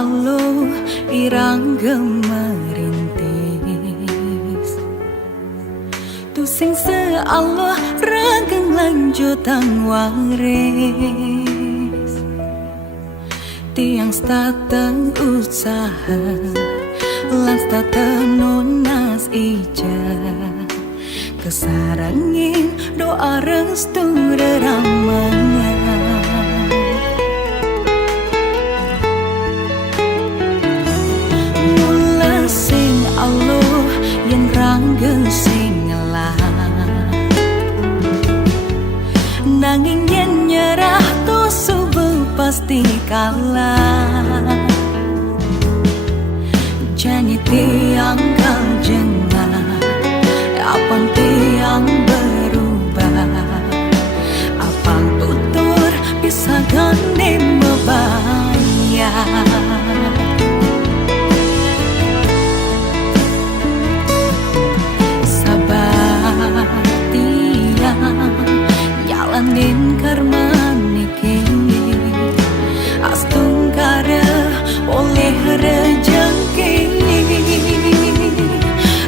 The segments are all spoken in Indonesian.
alo irang gemerintis tu sing alo rageng lanjutan waris tiang stateng usaha lan stateng nonas ija kesarangin doa restu reramangan mula sing Allah yang ranggeng sing ngelah nanging yen nyerah tuh subuh pasti kalah janji tiang kal jengah apang tiang berubah apang tutur bisa gandeng membayar sabar tiang jalanin karma niki astung kare oleh rejeki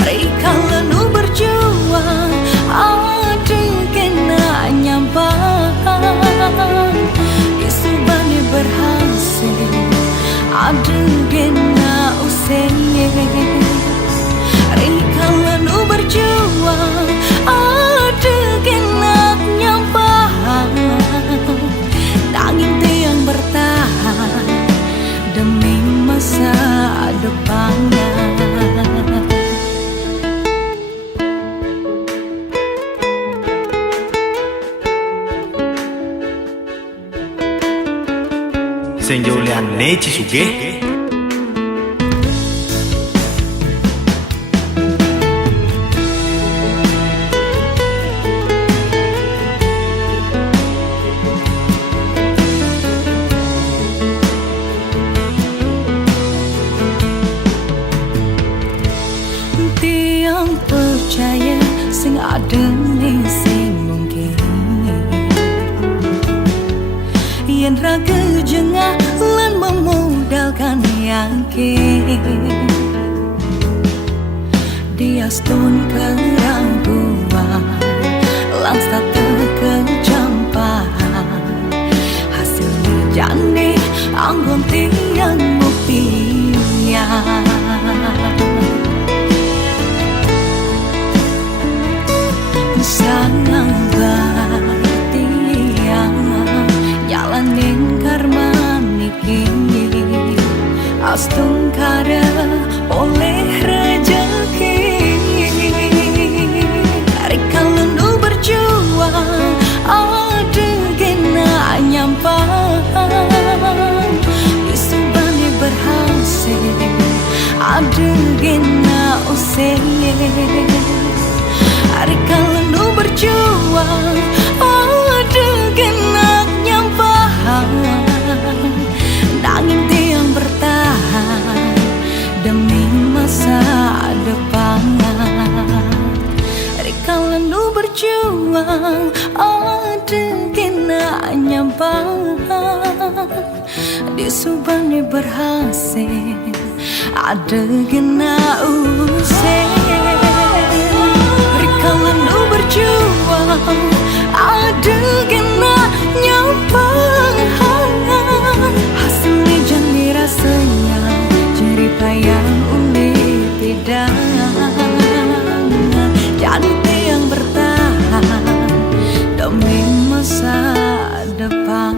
rikalan nu berjuang ada kena nyampang isubane berhasil ada kena useng rikalan nu berjuang ada kena nyampang nanging tiang bertahan demi masa depannya. Senyo lian nechi suge tiang percaya sing ada ning sing mungkin yen raga jengah lan memodalkan yakin dia stun keraguan lan satu kecampahan hasilnya jani anggon tiang buktinya sangat tiang jalanin karma niki astung kare oleh rejeki rikalan nu berjuang ada kena nyampang isubane berhasil ada kena useng rikalan nu berjuang ada kena nyampang nanging tiang bertahan demi masa depan rikalan nu berjuang ada kena nyampang disubane berhasil ada kena useng rikalan nu berjuang ada kena nyampang hasilnya jadi rasanya jerih payah ulit tidak jadi tiang bertahan demi masa depan.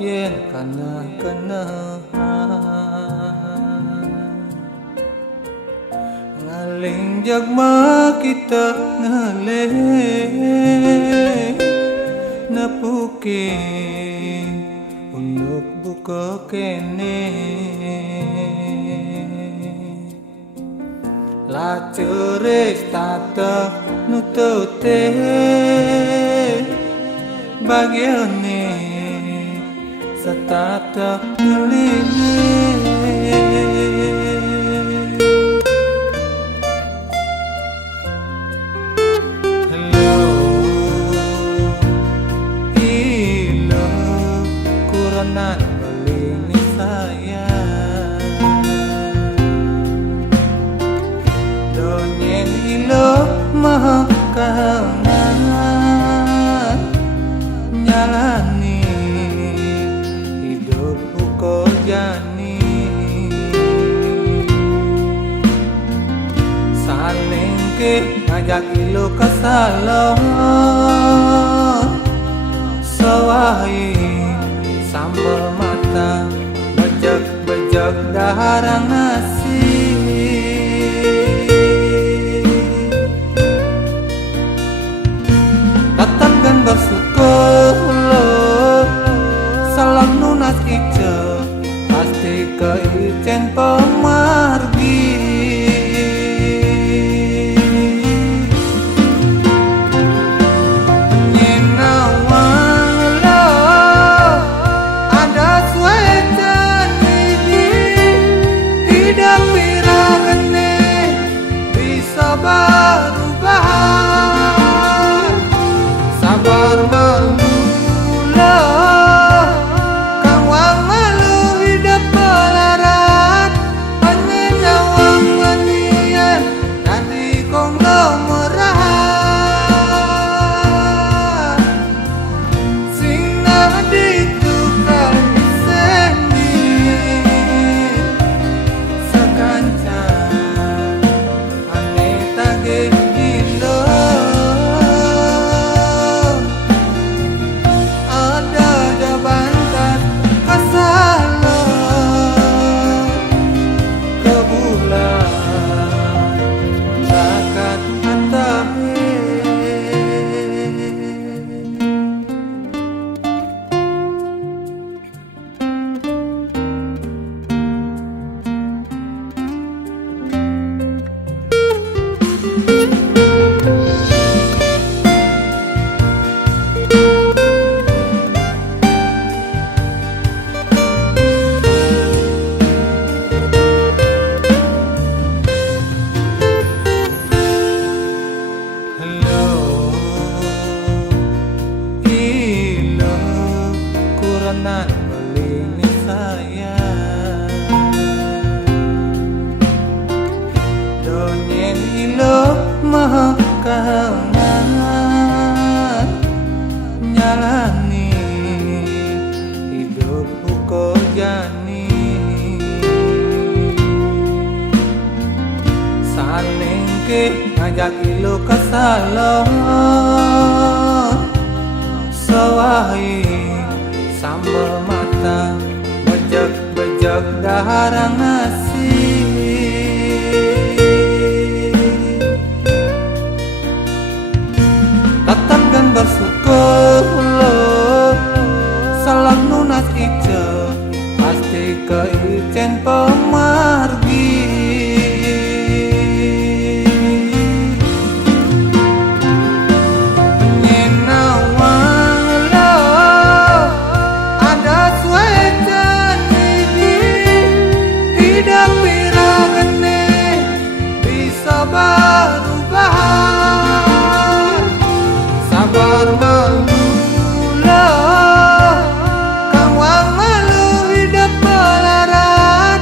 yen kana ngaling jagma kita ngaling napuki unuk buka kene la ceres tata nutute bagiane setata ngelini nan melini saya donyen ilo maha kahangan nyalani hidupku kau jani saling ke ngajak ilo kesalon sawai sambal mata bejek-bejek daharang nasi datang kan bersyukur salam nunas ice pasti ke icen pemargi sabar melula kang wang malu hidup melarat hanya nyawang manian tadi kong lo merahat sing nadi tukang sendi sekancan ane tage nan melini saya donyen ilo maha kahangan nyalani hidupku kau jani saling ke ngajak ilo kesalon sawai sambal mata bejek-bejek daharang nasi datang kan bersyukur salam nunas ice pasti ke icen pemargi sabar melula kang wang malu hidup melarat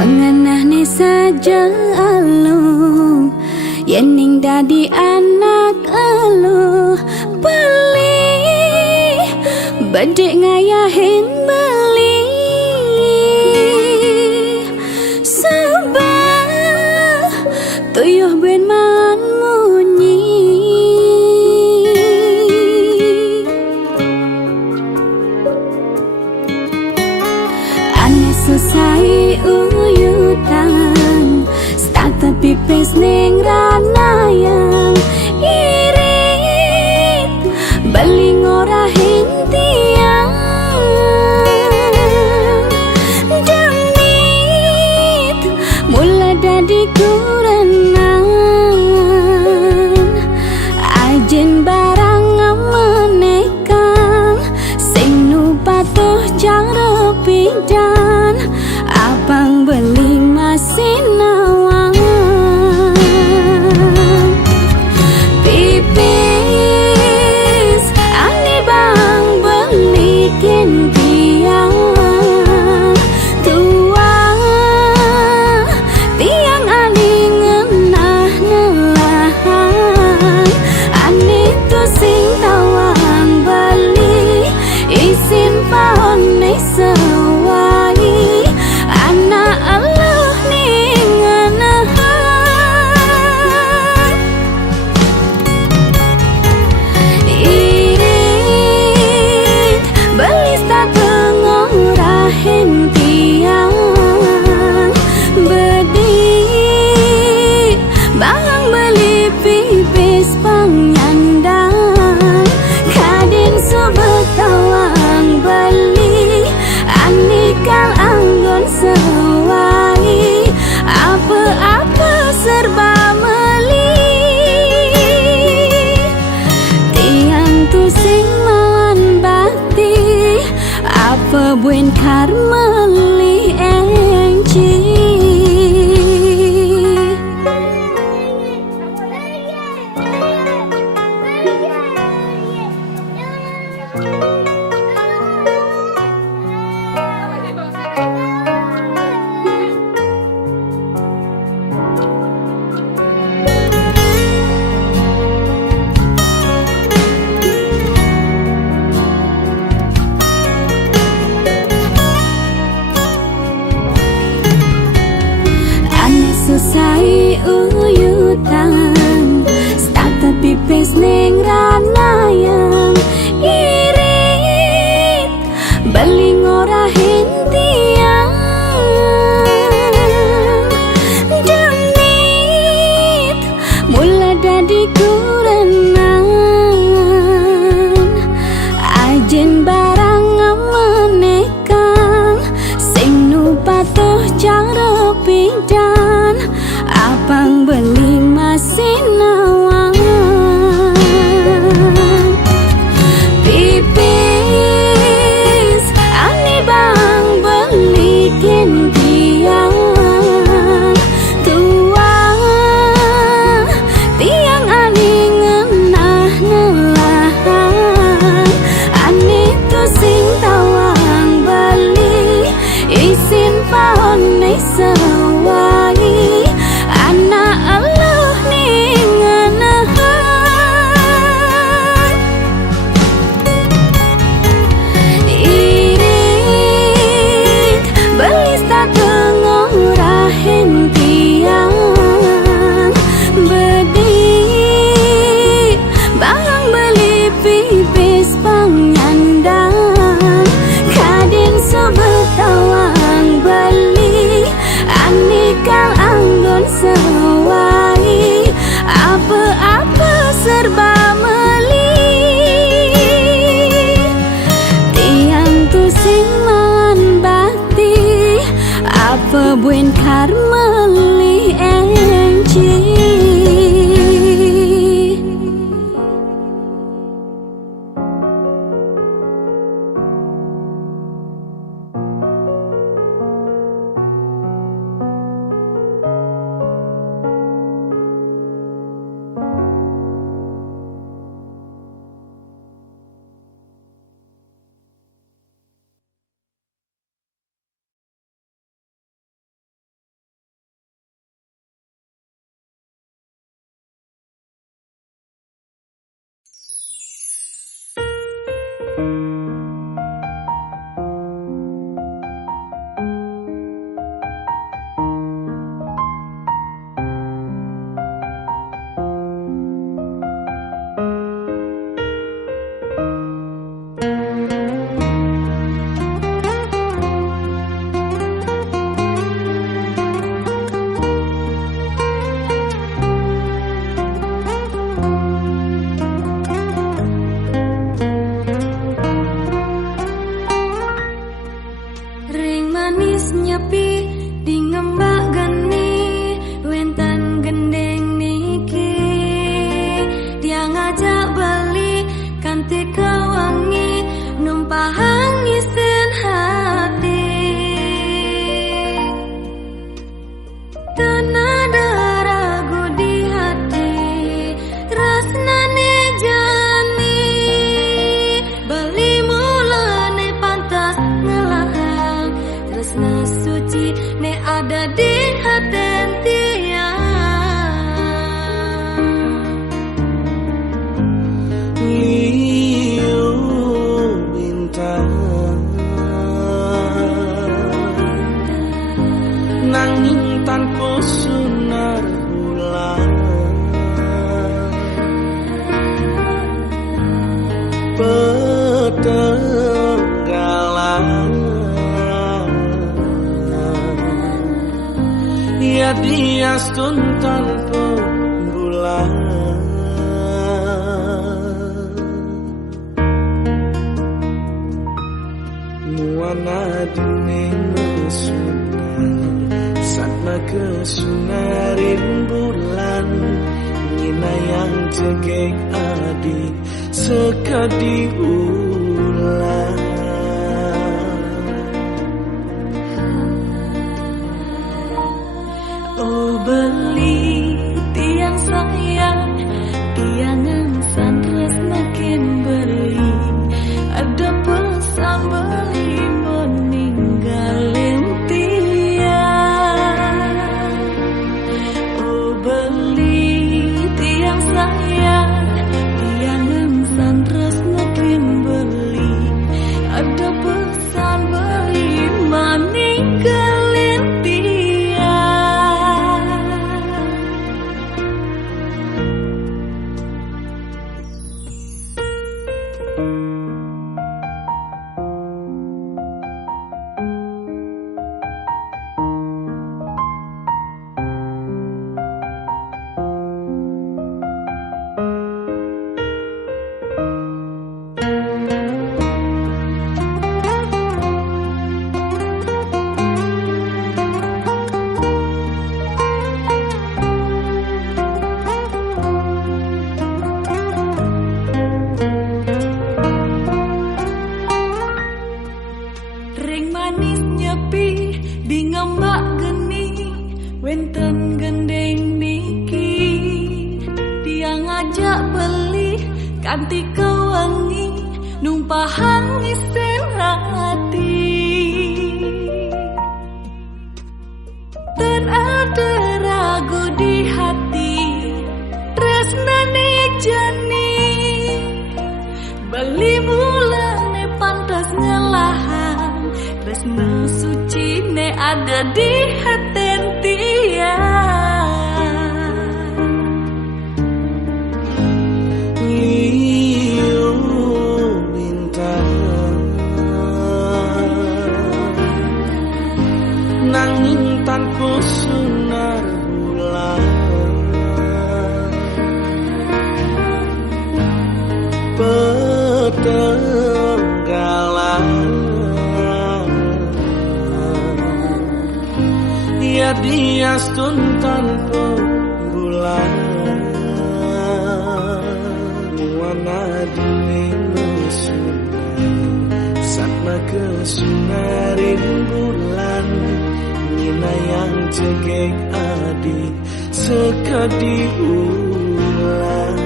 Pengenahne saja elu Yening dadi anak elu Beli Bedek ngayahin beli Sebab Tuyuh ben man munyi Ane selesai uyutan Start pipis ning rana yang irit Beli ngorahin tiang Demit Mula dadi kurenan Ajen barang menekang Sing nu patuh cara pidan Abang beli masin nawang Pipis Ani bang beli tiang Tua Tiang ani ngenah nelahan Ani tu sing tawang beli Isin pahon ni sewai Anak Allah ning anahan Irit Beli satu ngorahin tiang Bedi Bangang beli pipis pangnyandang Kadin sobat tawang beli Anikal anggon sewai Apa-apa serba meli Tiang tu sing man bakti Apa buen karmeli enci Selesai uyutan Start pipis ning rana yang irit Beli ngorahin tiang Demit Mula dadi kurenan Ajen barang menekang Sing nu patuh cara pidan Abang beli masin nawang Pipis Ani bang beli tiang Tua Tiang ani ngenah nelahan Ani tu sing tawang beli Isin pahon ni sewai Anak Allah ning anahan Irit Beli satu ngorahin tiang Bedi Bangang beli pipis pangnyandang Kadin sobat tawang beli Anikal anggon sewai Apa-apa serba meli Tiang tu sing man bakti Apa buen karmeli enci astun tanpa bulan, nuana dining mesunan, satna kesunarin bulan, nyina yang cekek adik sekadi ulang. Oh beli tiang sayang, tiangan santras makin beli, ada pesan beli meninggalin tiang. Oh beli tiang sayang, tiangan santras makin beli, ada pesan beli meninggalin tiang. Ring manis nyepi di ngembak geni, wenten gendeng niki, dia ngajak beli kanti kewangi, numpahang isen hati. Dan ada ragu di hati, tresnane jani, beli bulan ne pantas ngelahan, tresna suci ne ada di haten tiang. Liu bintang nanging tanpa sunar bulan, petenggalan ya dia astun tanpa bulan, nuana dining mesunan, satna kesunarin bulan, nyina yang cekek adik sekadi ulang.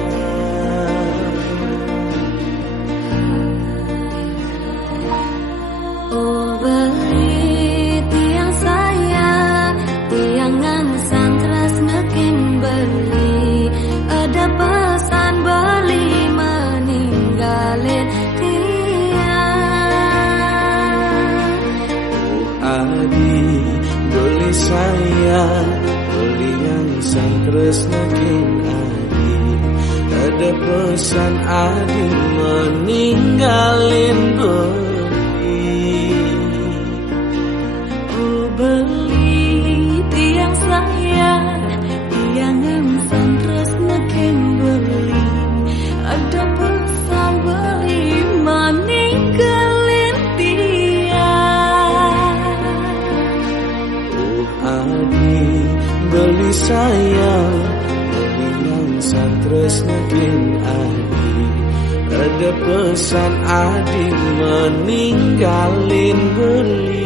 Oh beli tiang sayang, tiangan santras makin beli, ada pesan beli meninggalin tiang. Adi beli sayang, beli yang santras makin adi, ada pesan adi meninggalin beli. Oh beli tiang sayang, tiangan santras makin beli, ada pesan beli meninggalin tiang. Oh adi beli sayang, beli yang santras makin adi, ada pesan adi meninggalin beli.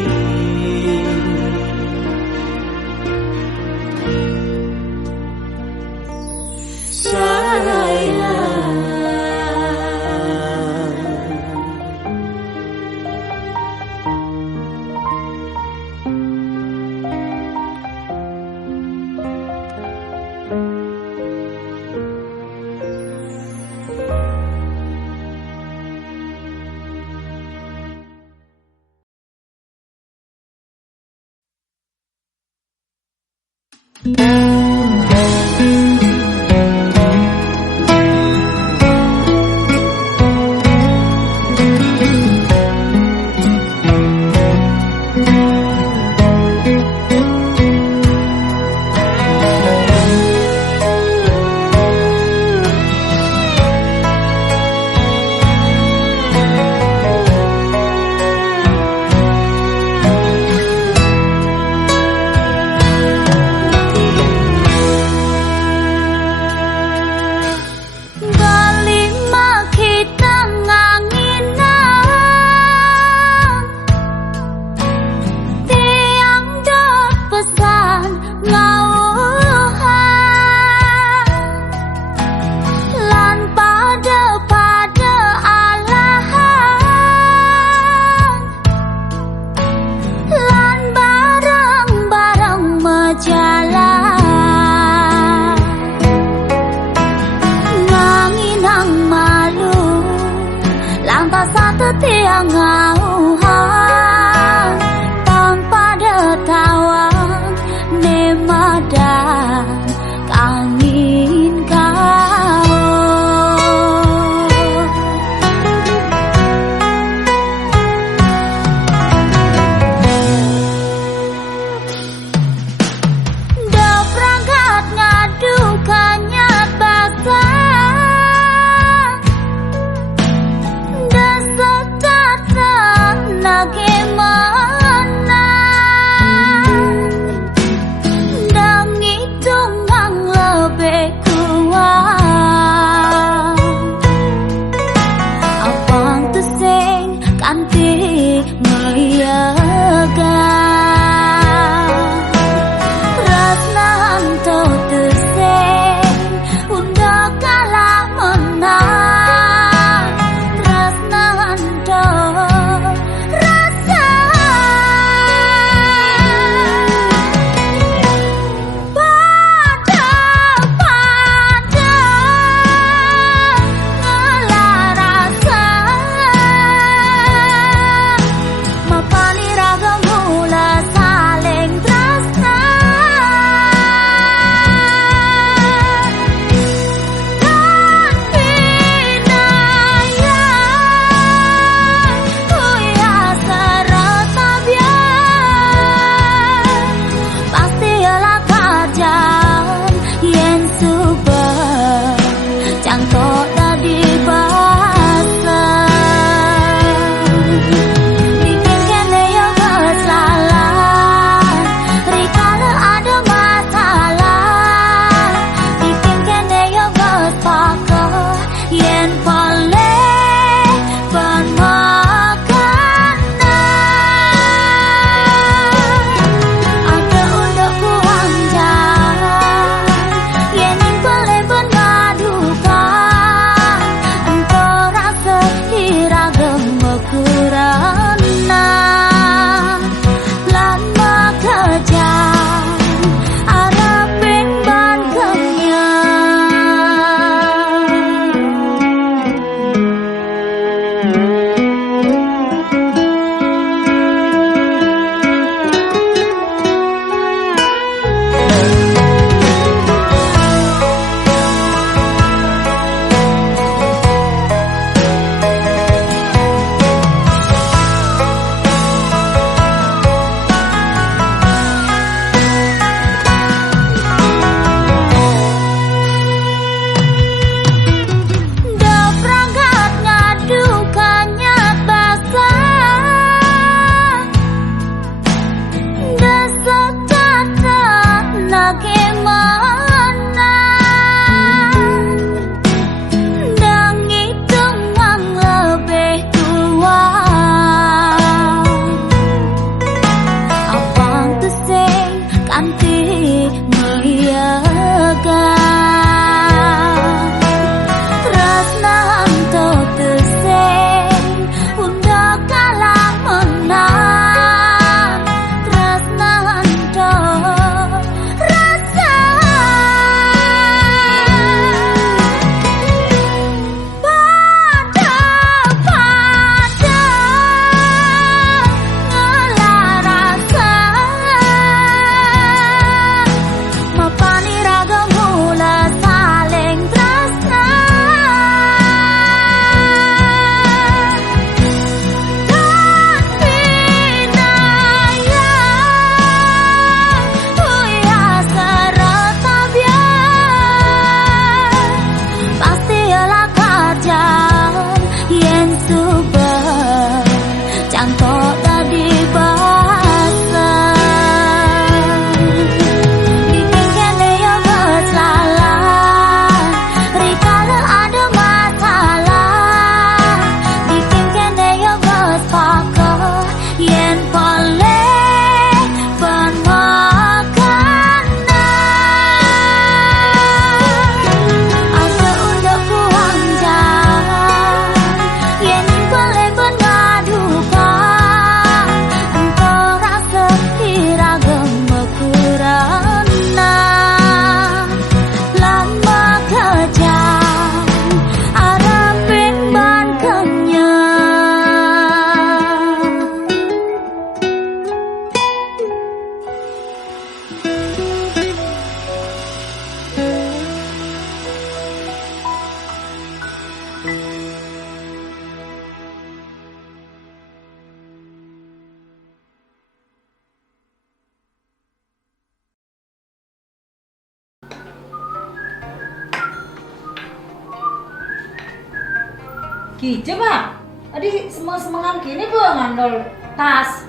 Ki coba. Adi semang-semangan gini bang ngandol tas.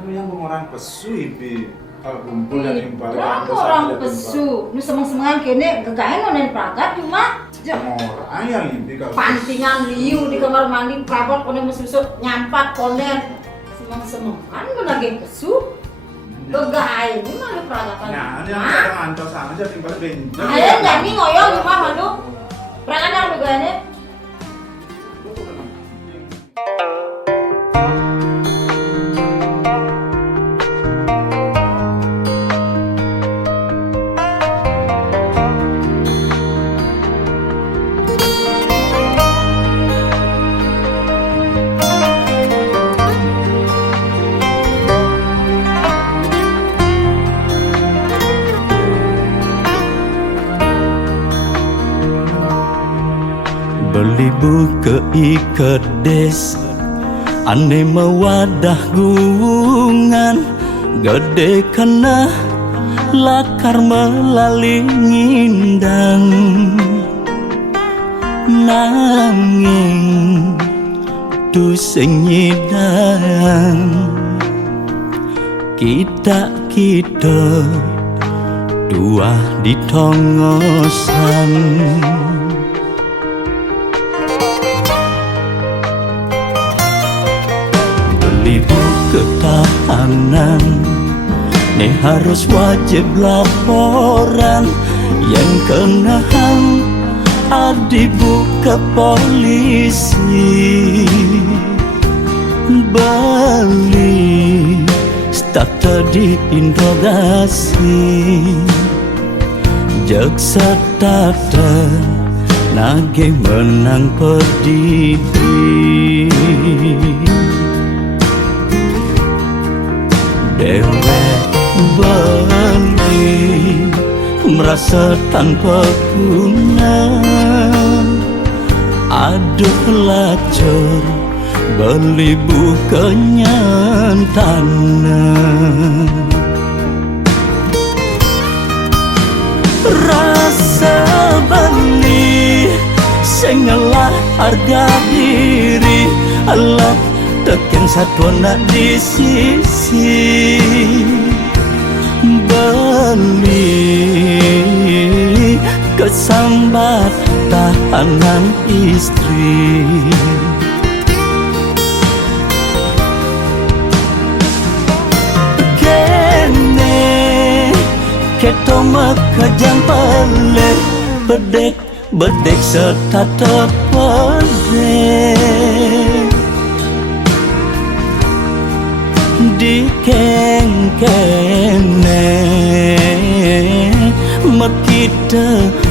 Kan yang orang pesu ibi kalau kumpul dan impal Berapa orang pesu? Nu semang-semangan gini gagain nonen pragat cuma orang yang ibi kalau pantingan liu di kamar mandi prabot konen mesusuk nyampat konen semang-semangan menagih pesu. Gagain ini malu pragatan. nah ini yang orang antos sana aja tinggal benjol. Ayo jadi ngoyo rumah malu. Pragatan gagainnya. Beli buku ikedes ane mewadah gungan gede kena lakar melalui ngindang nanging tu senyidang kita dua di tongosan ketahanan ne harus wajib laporan yang kena hang adibu ke polisi balik starter diinterogasi jaksa starter nage menang pedidi dewek beli merasa tanpa guna aduh lacur beli bukannya tanah rasa beli sengalah harga diri Allah tekan satu nak di sisi beli kesambat tahanan istri kene keto makajang pale bedek serta tepedek di kene makita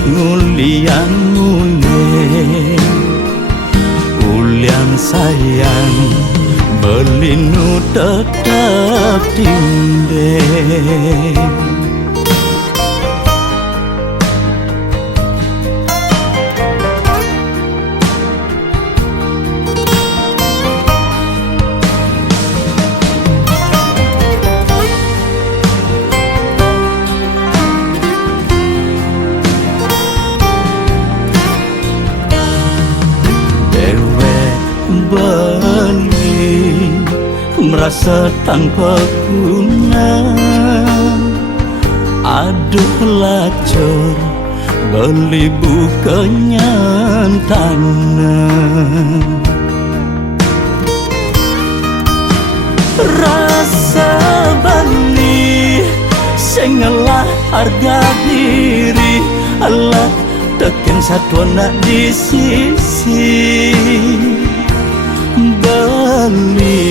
ngulian ulian sayang belinu tetap tindek beli merasa tanpa guna aduh lacur beli bukannya tanah rasa beli sengalah harga diri Allah tekan satu nak di sisi beli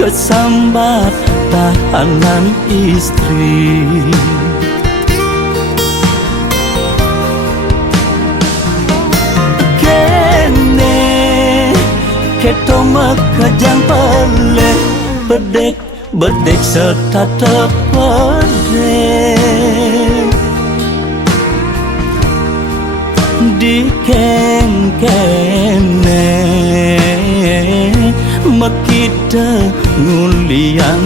kesambat tahanan istri kene keto makajang pale bedek serta tepedek di kene makita ngulian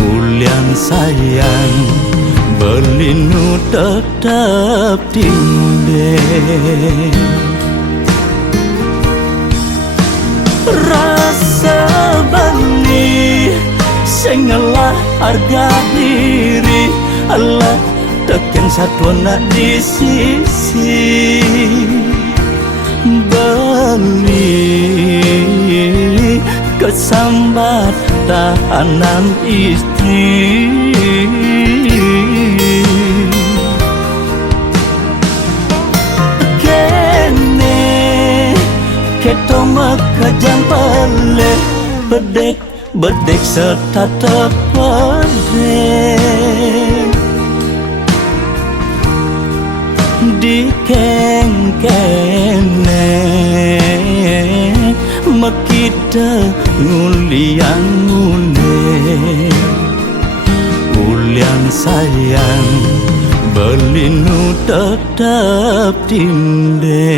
ulian sayang belinu tetap tinde rasa bani sengalah harga diri Allah tekan satu nak di sisi beli kesambat tahanan istri kene keto makajang pale bedek serta tepedek di kene makita ngulian ulian sayang belinu tetap tinde